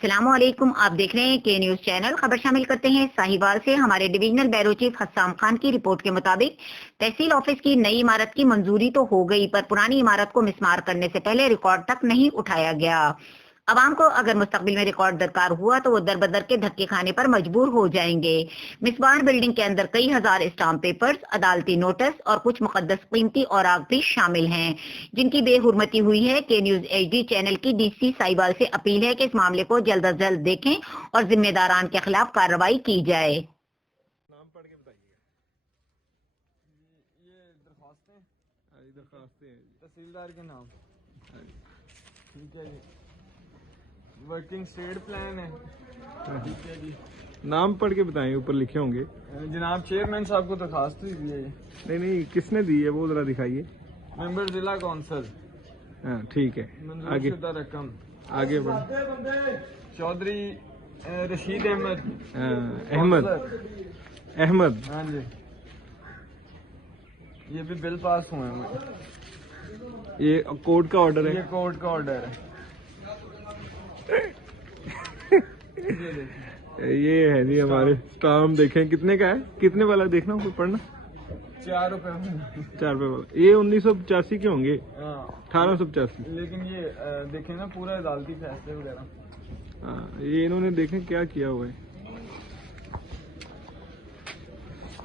अस्सलामुअलैकुम। आप देख रहे हैं के न्यूज चैनल। खबर शामिल करते हैं साहिवाल से। हमारे डिविजनल ब्यूरो चीफ हस्साम खान की रिपोर्ट के मुताबिक तहसील ऑफिस की नई इमारत की मंजूरी तो हो गई, पर पुरानी इमारत को मिसमार करने से पहले रिकॉर्ड तक नहीं उठाया गया। अवाम को अगर मुस्तकबिल में रिकॉर्ड दरकार हुआ तो वो दर बदर के धक्के खाने पर मजबूर हो जाएंगे। मिसबार बिल्डिंग के अंदर कई हजार स्टाम्प पेपर्स, अदालती नोटिस और कुछ मुकद्दस कीमती औराक भी शामिल हैं, जिनकी बेहुरमती हुई है। के न्यूज HD चैनल की DC साहिवाल से अपील है कि इस मामले को जल्द अज जल्द देखें और जिम्मेदारान के खिलाफ कार्रवाई की जाए। नाम पढ़ के बताइएगा। ये दरखास्तें दरखास्तें तहसीलदार के नाम। ठीक है जी। वर्किंग स्टेट प्लान है। ठीक है जी। नाम पढ़ के बताएं, ऊपर लिखे होंगे। जनाब चेयरमैन साहब को दरखास्त दी है। नहीं, किसने दी है वो जरा दिखाइए। मेंबर जिला कौंसिल। हाँ ठीक है, आगे मंजूरशुदा रकम आगे बढ़। चौधरी रशीद अहमद। अहमद। हाँ जी, ये भी बिल पास हुए हैं। ये कोर्ट का ऑर्डर है। ये कोर्ट का ऑर्डर है। ये देखिए। ये है जी हमारे स्टाम्प। देखें कितने का है, कितने वाला देखना ऊपर पढ़ना। 4 रुपए। 4 रुपए वाला। ये 1985 के होंगे। 1885। लेकिन ये देखें ना, पूरा अदालती फैसले वगैरह। हाँ, ये इन्होंने देखें क्या किया हुआ है।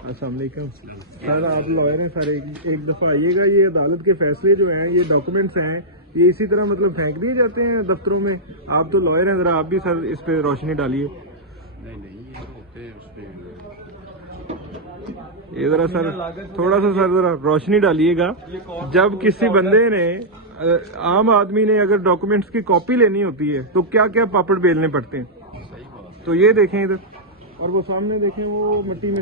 अस्सलाम वालेकुम सर, आप लॉयर हैं सर। एक दफा आइएगा। ये अदालत के फैसले जो हैं, ये डॉक्यूमेंट्स हैं, ये इसी तरह मतलब फेंक दिए जाते हैं दफ्तरों में। आप तो लॉयर हैं, जरा आप भी सर इस पे रोशनी डालिए। ये जरा सर थोड़ा सा सर जरा रोशनी डालिएगा। जब किसी बंदे ने, आम आदमी ने अगर डॉक्यूमेंट्स की कॉपी लेनी होती है तो क्या क्या पापड़ बेलने पड़ते हैं। तो ये देखें इधर, और वो सामने देखें, वो मिट्टी में